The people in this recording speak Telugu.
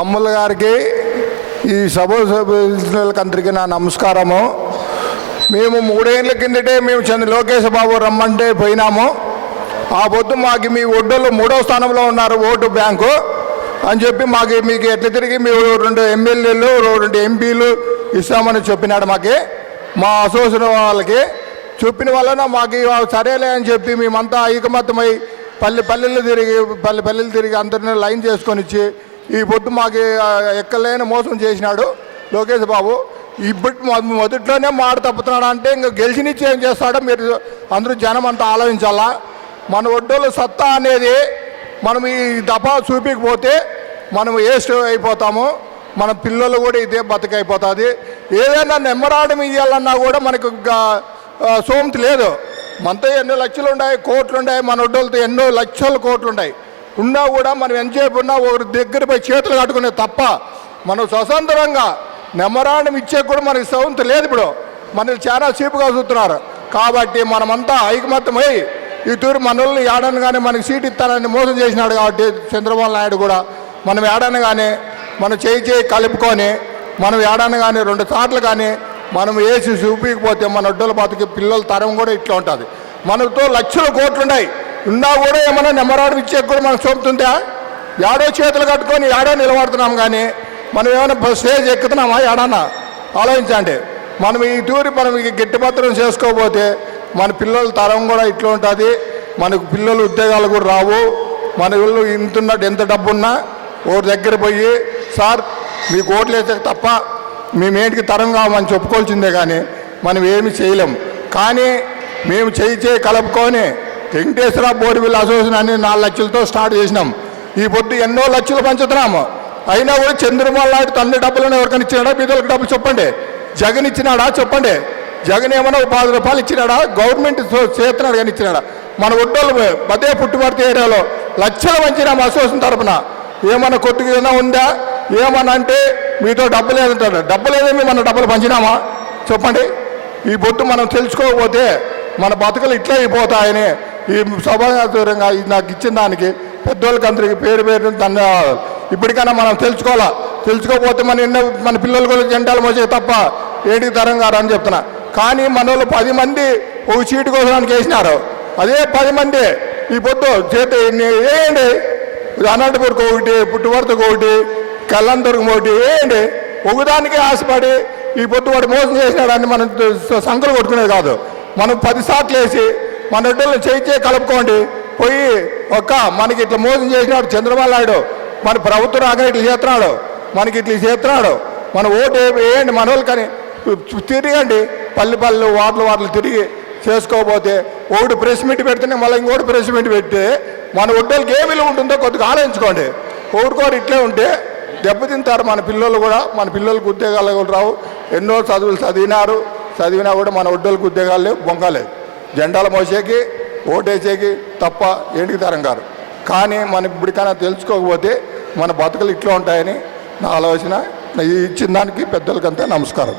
తమ్ముళ్ళ గారికి ఈ సభ్యులందరికీ నా నమస్కారము. మేము 3 ఏళ్ల కిందటే మేము లోకేష్ బాబు రమ్మంటే పోయినాము. ఆ పొద్దు మాకు మీ ఒడ్డోళ్ళు 3వ స్థానంలో ఉన్నారు ఓటు బ్యాంకు అని చెప్పి మీకు ఎట్లా తిరిగి మీరు 2 ఎమ్మెల్యేలు 2 ఎంపీలు ఇస్తామని చెప్పినాడు. మా అసోసియేషన్ వాళ్ళకి చెప్పిన వలన మాకు సరేలే అని చెప్పి మేమంతా ఐకమత్యమై పల్లెలు తిరిగి అందరినీ లైన్ చేసుకొని ఇచ్చి ఈ పొద్దు మాకు ఎక్కలేని మోసం చేసినాడు లోకేష్ బాబు. ఇప్పుడు మొదట్లోనే మాట తప్పుతున్నాడు అంటే ఇంకా గెలిచినిచ్చి ఏం చేస్తాడో మీరు అందరూ జనం అంతా ఆలోచించాలా. మన ఒడ్డోళ్ళు సత్తా అనేది మనం ఈ దఫా చూపించకపోతే మనం వేస్ట్ అయిపోతాము. మన పిల్లలు కూడా ఇదే బతికైపోతుంది. ఏదైనా నెమ్మరాడం ఇవ్వాలన్నా కూడా మనకు సోమతి లేదు. మనతో ఎన్నో లక్షలు ఉన్నాయి, కోట్లు ఉన్నాయి, మన ఒడ్డోళ్ళతో ఎన్నో లక్షల కోట్లు ఉన్నాయి. ఉన్నా కూడా మనం ఎంతసేపు ఉన్నా ఒకరి దగ్గర పోయి చేతులు కట్టుకునే తప్ప మనం స్వతంత్రంగా నెమ్మరాడం ఇచ్చే కూడా మనకి సౌంత లేదు. ఇప్పుడు మనల్ని చాలా చీపుగా చూస్తున్నారు. కాబట్టి మనమంతా ఐకమత్యమై ఈ తూరు మనల్ని ఏడాను కానీ మనకి సీట్ ఇస్తానని మోసం చేసినాడు. కాబట్టి చంద్రబాబు నాయుడు కూడా మనం ఏడాను కానీ మనం చేయి కలుపుకొని మనం ఏడాను కానీ 2 సార్లు కానీ మనం వేసి చూపించకపోతే మన ఒడ్డల బతికి పిల్లల తరం కూడా ఇట్లా ఉంటుంది. మనతో లక్షల కోట్లు ఉన్నాయి. ఉన్నా కూడా ఏమన్నా నెమ్మరాడు ఇచ్చే కూడా మనకు చూపుతుందా? ఏడో చేతులు కట్టుకొని ఏడో నిలబడుతున్నాం కానీ మనం ఏమైనా స్టేజ్ ఎక్కుతున్నామా? ఏడన్నా ఆలోచించండి. మనం ఈ తూరి మనం గిట్టుపత్రం చేసుకోకపోతే మన పిల్లల తరం కూడా ఇట్లా ఉంటుంది. మనకు పిల్లలు ఉద్యోగాలు కూడా రావు. మన వీళ్ళు ఇంతున్నట్టు ఎంత డబ్బున్నా ఓరి దగ్గర పోయి సార్ మీకు ఓట్లు వేసే తప్ప మేమేంటికి తరం కావమని చెప్పుకోవాల్సిందే కానీ మనం ఏమి చేయలేం. కానీ మేము చేయి కలుపుకొని వెంకటేశ్వర బోర్వెల్ అసోసియేషన్ అని 4 లక్షలతో స్టార్ట్ చేసినాం. ఈ పొద్దు ఎన్నో లక్షలు పంచుతున్నాము. అయినా కూడా చంద్రబాబు నాయుడు తన్ని డబ్బులను ఎవరికైనా ఇచ్చినాడా? బీదలకు డబ్బులు చెప్పండి. జగన్ ఇచ్చినాడా? చెప్పండి. జగన్ ఏమన్నా 10 రూపాయలు ఇచ్చినాడా? గవర్నమెంట్ చేస్తున్నాడు కానీ ఇచ్చినాడా? మన ఒడ్డోళ్ళు అదే పుట్టుబడితే ఏరియాలో లక్షలు పంచినాము అసోసియేషన్ తరఫున. ఏమన్నా కొద్దిగా ఉందా? ఏమన్నా అంటే మీతో డబ్బు లేదంటాడు. డబ్బు లేదేమి మన డబ్బులు పంచినామా? చెప్పండి. ఈ పొద్దు మనం తెలుసుకోకపోతే మన బతుకులు ఇట్లా అయిపోతాయని ఈ సభాదూరంగా నాకు ఇచ్చిన దానికి పెద్దోళ్ళకి అందరికి పేరు ధన్యవాదాలు. ఇప్పటికైనా మనం తెలుసుకోకపోతే మన పిల్లల గురించి జెండాలు మోసే తప్ప ఏంటికి తరం గారు అని చెప్తున్నా. కానీ మన వాళ్ళు 10 మంది ఒక సీటు కోసడానికి వేసినారు. అదే 10 మంది ఈ పొద్దు చేతి వేయండి. అనంతపురికి ఒకటి, పుట్టువర్తకు ఒకటి, కల్లంతూరుకు ఒకటి వేయండి. ఒకదానికి ఆశపడి ఈ పొద్దు వాడు మోసం చేసినాడని మనం సంకలు కొట్టుకునేది కాదు. మనం 10 సార్లు వేసి మన ఒడ్డలను చేయి కలుపుకోండి. పోయి మనకి ఇట్లా మోసం చేసినాడు చంద్రబాబు నాయుడు. మన ప్రభుత్వం రాగా ఇట్లా చేస్తున్నాడు, మనకి ఇట్లా చేస్తున్నాడు. మన ఓటు వేయండి మన వాళ్ళు. కానీ తిరగండి పల్లె వార్లు తిరిగి చేసుకోకపోతే ఒకటి ప్రెస్ మీట్ పెడితేనే మళ్ళీ ఇంకోటి ప్రెస్ మీట్ పెడితే మన ఒడ్డలకి ఏ విలువ ఉంటుందో కొద్దిగా ఆలోచించుకోండి. ఒకటికోటి ఇట్లే ఉంటే దెబ్బతింటారు మన పిల్లలు కూడా. మన పిల్లలకు ఉద్యోగాలు కూడా రావు. ఎన్నో చదువులు చదివినా కూడా మన ఒడ్డలకు ఉద్యోగాలు లేవు, బొంకాలేదు. జెండాలు మోసేకి ఓటేసేకి తప్ప ఏంటికి తరం గారు. కానీ మనం ఇప్పటికైనా తెలుసుకోకపోతే మన బతుకులు ఇట్లా ఉంటాయని నా ఆలోచన. ఇచ్చిన దానికి పెద్దలకంతా నమస్కారం.